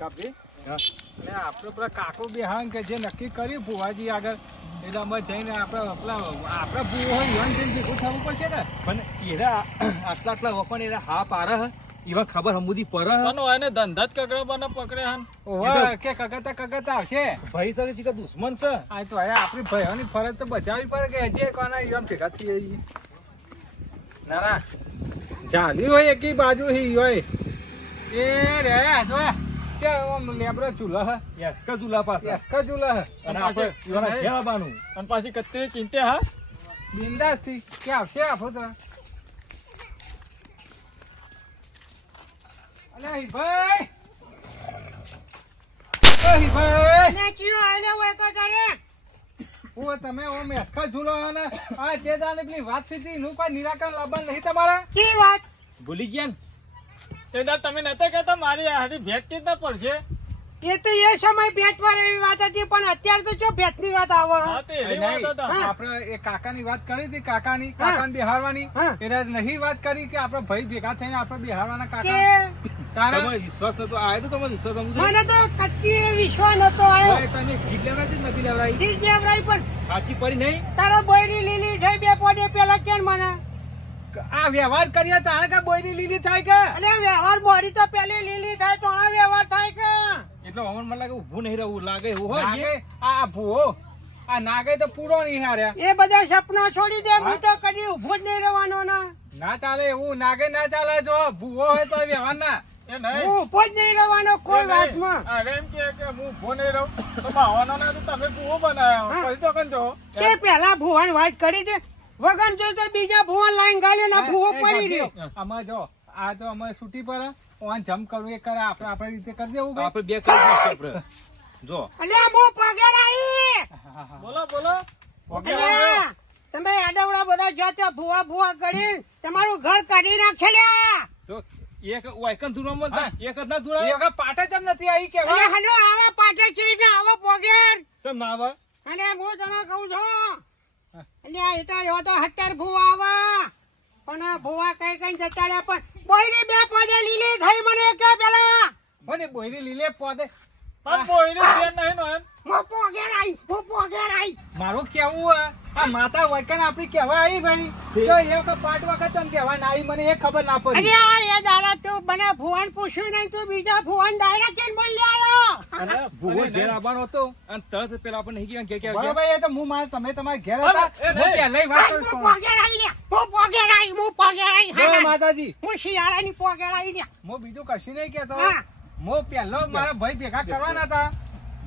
કાપી. અને આપણે પેલા કાકો બેહાન કે જે નક્કી કર્યું ભુવાજી આગળ એટલે અમે જઈને આપણે પેલા આપણે ભૂવો હોય ઈવન જઈને ભેગું થવું પડશે ને. પણ એરા આટલા આટલા વખત એરા હા પાર એવા ખબર હમુદી પર પણ એને ધંધા જ કગડાબાના પકડે હન. ઓવા કે કગતા કગતા આવશે. ભાઈ સાથે કે દુશ્મન છે. આ તો હવે આપણી ભાઈઓની ફરજ તો બચાવી પડે કે હજી કોના એમ ભેગા થઈ જઈએ ના ના ચાલી હોય એકી બાજુ હી હોય. એ રે જો. કે ઓમ લેબરો ચૂલો હે? યસકા ઝુલા પાસે એસકા ચૂલો હે? અને આપણે એવાના ઘેર અને પાછી કત્રી ચિંતે હા? બિંદાસથી કે આવશે આપો તો અલે હી ભાઈ ઓ હી ભાઈ ઓ તમે ઓ મેસકા ઝૂલો હે ને? આ પેલી વાત થઈ નું કોઈ નિરાકરણ લાવવાનું નહીં તમારા? ભૂલી ગયા ને? તે તમે નતા કહેતા મારી હારી ભેટ ચિંતા પડશે? એ તો એ સમય ભેટવાર એવી વાત હતી પણ અત્યારે તો જો વાત આવે? એવી નહીં, વાત હતા. આપણે એ કાકાની વાત કરી હતી કાકાની કાકાને બિહારવાની. એટલે નહીં વાત કરી કે આપણે ભાઈ ભેગા થઈને આપણે બિહારવાના કાકા. તારા વિશ્વાસ નતો આયો તો તમારે વિશ્વાસ અમુક મને તો કચ્છી વિશ્વાસ નતો ભાઈ, તમે જીત લેવડાવી નથી લેવડાવી? ઈ જેવરાઈ પણ સાચી પડી નહીં. તારા બોયરી લીલી થઈ બે પોડે પેલા કેમ મને? આ વ્યવહાર કરીએ તારે કે બોયરી લીલી થાય કે? અલે વ્યવહાર બોરી તો પેલી લીલી થાય તોણા વ્યવહાર થાય કે? એટલે અમન મને લાગે ઊભું નહીં રહેવું લાગે એવું હોય નાગે આ આ ભૂવો આ નાગે તો પૂરો નહીં હાર્યા. એ બધા સપના છોડી દે હું? તો કદી ઊભો જ નહીં રહેવાનો ના. ના ચાલે એવું નાગે ના ચાલે જો ભૂવો હોય તો વ્યવહાર ના. એ નહીં. હું જ નહીં રહેવાનો કોઈ વાતમાં. અરે એમ કે કે હું ઊભો નહીં રહું તો ના તો તમે કૂવો બનાવ્યો. પછી તો કન જો તે પેલા ભુવાન વાત કરી દે વગન જો તો બીજા ભુવાન લાઈન ગાલ્યો ના ભૂવો પડી રહ્યો. આમાં જો આ તો અમે છૂટી પર ઓન જમ કરું એ કરે આપણે આપણી રીતે કરી દેવું ભાઈ. આપણે બે કરી દઈશું આપણે. જો. અલ્યા મો પગે રાઈ બોલો બોલો. તમે આડવડા બધા જો ત્યાં ભૂવા ભૂવા કરી તમારું ઘર કાઢી નાખે લ્યા. જો એક વાયકન ધૂળવામાં હા. એક જ ના એ એક પાટે જ નથી આવી કે હલો આવા પાટે છે ને આવા પોગેર તમ ના આવા? અને હું તને કહું છું અલ્યા, એ તો એવો તો હત્યાર ભુવા પણ ભુવા કઈ કઈ જતા રહ્યા પણ. બોયની બે પોદે લીલી થઈ મને કે પેલા? મને બોયરી લીલે પોદે. પણ કોઈને ધ્યાન નહીં નો એમ. હું પોગેર આઈ હું પોગેર આઈ. મારું કેવું આ માતા વૈકન આપણી કેવા આવી ભાઈ. તો એ વખત પાટ વખત તમ કેવા ના આવી મને એ ખબર ના અરે આ દાડા તું મને ભુવન પૂછ્યું નહીં તું બીજા ભુવન દાડા કેમ બોલી આવ્યો અને ભૂવો ઘેર આવવાનો હતો અને તરત પેલા આપણને નહીં ગયા કે બરોબર એ તો હું માર તમે તમારા ઘેર હતા. હું. વાત કરું છું. પોગેર હું પોગેર આઈ હું પોગેર હા. માતાજી. હું શિયાળાની પોગેર આવી હું બીજું કશું નહીં કેતો હા. હું પહેલો મારા ભાઈ ભેગા કરવાના હતા.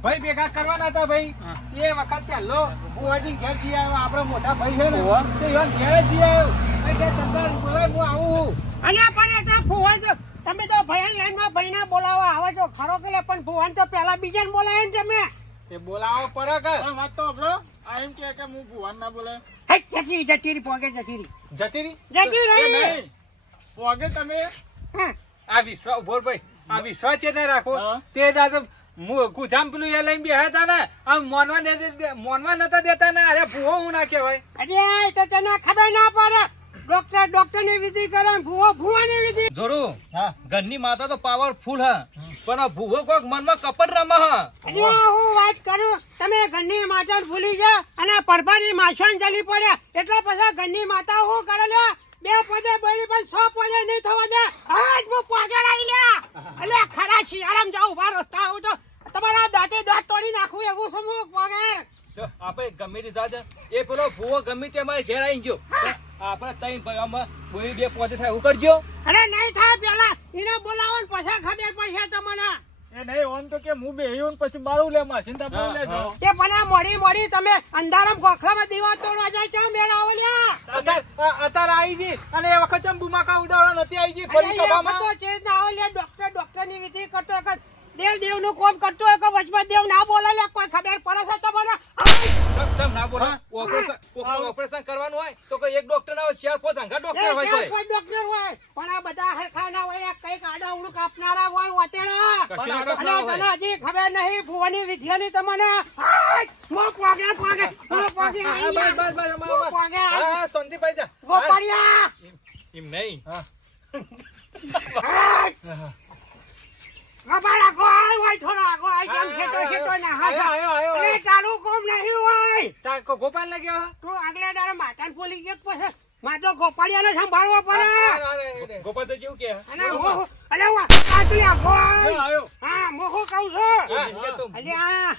ભાઈ ભેગા કરવાના હતા ભાઈ. એ વખત પહેલો બુવાજી ઘેર જઈ આવ્યો. આપણો મોટા ભાઈ છે ને. તો ઈવન ઘેર જ જઈ આવ્યો. એટલે તમને બોલાય હું આવું. અને પણ એ તો ભુવન તો તમે તો ભયન લાઈનમાં ભાઈને બોલાવવા આવે છો ખરો કે પણ ભુવન તો પેલા બીજાને બોલાય ને તમે. એ બોલાવો પડે કે વાત તો આપણો આ એમ કે કે હું ભુવાન ના બોલાય. હે, જતીરી જતીરી જતી રહી. જતી રહી જતી એ નહીં. પોગે તમે. હા. આ વિશ્વા ઊભો ભાઈ આ વિશ્વાસ છે ને રાખો. તે દાદા ગુજામ પેલું એ લઈને બેહ્યા હતા ને આમ મોનવા દે દે- મોનવા નતા દેતા ને અરે ભૂવો હું ના કહેવાય. અરે તો તને ખબર ના પડે. ડોક્ટર ડોક્ટરની વિધિ કરે ભૂવો ભૂવા ની વિધિ. જોરુ હા. ઘરની માતા તો પાવરફુલ હા પણ આ ભૂવો કોક મનમાં કપટ રમે હા. અરે હું વાત કરું તમે ઘરની માતા ભૂલી ગયા અને પરભાની માછણ ચાલી પડ્યા એટલે પછી ઘરની માતા હું કરે લે બે પદે બોલી પણ સો પદે નહીં થવા દે. હું પોગેર આવી લ્યા અલે ખરા શિયાળામાં જાઉં ઊભા રસ્તા આવું તો તમારા દાંતે દાંત તોડી નાખું એવું સમૂહ પોગેર જો આપણે ગમે તે જાજે એ પેલો ભૂવો ગમે તે અમારે ઘેર આવી ગયો આપણે તઈ ભાઈઓમાં બોલી બે પોતે થાય એવું કરજો. અરે નહીં થાય પેલા. એને બોલાવો ને પછી ખબર પડશે તમને. એ નહીં ઓમ તો કે હું બેહ્યું ને પછી બારું લે માસીને તો હા, લે હા. તે પણ મોડી મોડી તમે અંધારામ ગોખલામાં દીવા તોડવા જાય છો મેળ આવો લ્યા અત્યારે આવી ગઈ અને એ વખત ચમ બુમાકા ઉડાવવા નથી આવી ગઈ ના આવે ડોક્ટર ની વિધિ કરતો એક દેવ દેવનું કોમ કરતો એક વચમાં દેવ ના બોલે લે કોઈ ખબર પડે છે તમને? તમ- ના બોલે. ઓપરેશન ઓપરેશન કરવાનું હોય તો કોઈ એક ડોક્ટર ના હોય ચાર પાંચ અંગા ડોક્ટર હોય કોઈ કોઈ ડોક્ટર હોય. પણ આ બધા હરખા ના હોય કંઈક આડા ઉડું કાપનારા હોય ઓતેડા અને. તને હજી ખબર નહીં ભુવાની વિધિઓની તમને. હાય! મો પોગે પોગે મો પોગે. બસ, બસ, બસ, મો પોગે હા, સંદીપભાઈ જા. ગોપાળિયા. એમ નહીં. હા. અમારા કો આય ગોપાળિયાને સંભાળવો પડે. ગોપાલ આ હા મોહો કહું છું? અલે આ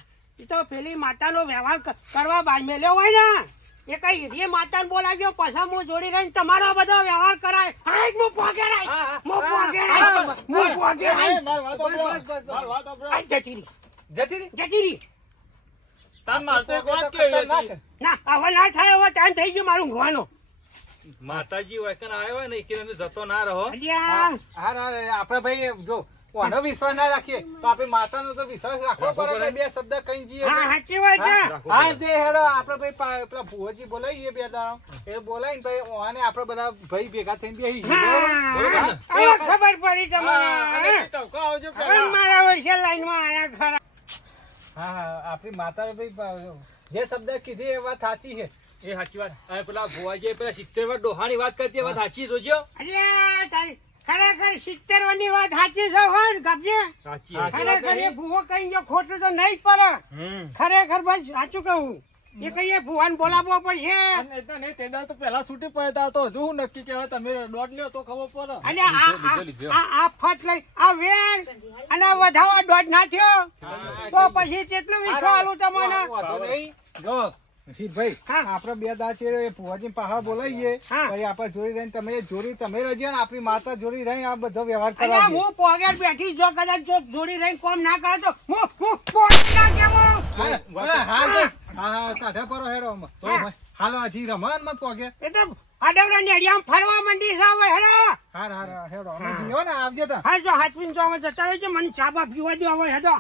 તો પેલી માતાનો વ્યવહાર કરવા બાજ મેલ્યો હોય ને. એ કઈ હિરિયે માતાને બોલાવજો પછી હું જોડી રહીને તમારો બધો વ્યવહાર કરાય હું રાય હા, હા. હું પોગે રાય હા, હું પોકે રાય બસ. મારી વાત જતી રહી જતી રહી? જતી રહી તાન માર તો એક વાત કેવી ના હવે ના થાય હવે ટાઈમ થઈ ગયો મારું ઘવાનો માતાજી વૈકન આવ્યો હોય ને એ જતો ના રહો હાર હા, હા, હા, ભાઈ જો કોનો વિશ્વાસ ના રાખીએ? તો આપણે માતાનો તો વિશ્વાસ રાખવો પડે. બે શબ્દ કઈ જઈએ હા સાચી વાત છે. હા. તે હેડો આપણે ભાઈ પેલા ભુવજી બોલાવીએ બે દાણો એ બોલાવીને ભાઈ ઓને આપણે બધા ભાઈ ભેગા થઈને જઈએ. બરોબર ને? ખબર પડી તમારે તમને આવજો મારા વર્ષે લાઈનમાં આયા ખરા. હા હા આપણી માતા ભાઈ જે શબ્દ કીધી એ વાત સાચી છે. એ સાચી વાત. અને પેલા ભુવાજી પેલા સિત્તેર વાર ડોહાની વાત કરતી એ વાત સાચી જોજો. અલ્યા તારી ખરેખર સિત્તેરની વાત સાચી છે હો ગપજે ખરેખર એ ભૂવો કઈ ગયો ખોટું તો નહીં પડે. ખરેખર ભાઈ સાચું કહું. એ કહીએ ભુવાને બોલાવવો પડશે. તો તે દાડે તો પેલા છૂટી પડતા તો હજુ હું નક્કી કહેવાય તમે દોઢ લ્યો તો ખબર પડે. અને આ આ- ફટ લઈ આ વેર અને વધાવા દોઢ નાખ્યો તો પછી કેટલું વિશ્વાસ આલું તમને જો રશીદભાઈ, આપડે બે દા છે ભુવાજી પાહા બોલાવીએ. પછી આપણે જોડી રહીને તમે જોડી તમે રહીએ ને આપણી માતા જોડી રહી આ બધો વ્યવહાર અલ્યા હું પોગેટ બેઠી જો કદાચ જો જોડી રહી કોમ ના કરે તો હું હું પોગી ના હું હા, હા, હા, પરો હેરો હાલો હજી રમાનમાં પોગે એટલે આડવડા નેડિયામાં ફરવા મંડી છે હવે હેડો. હા હા હા હેડો. અમે જીવો ને આવજે તો. હા જો હાથવીન જો અમે જતા રહેજો મને ચા બા પીવા દો હવે હેડો.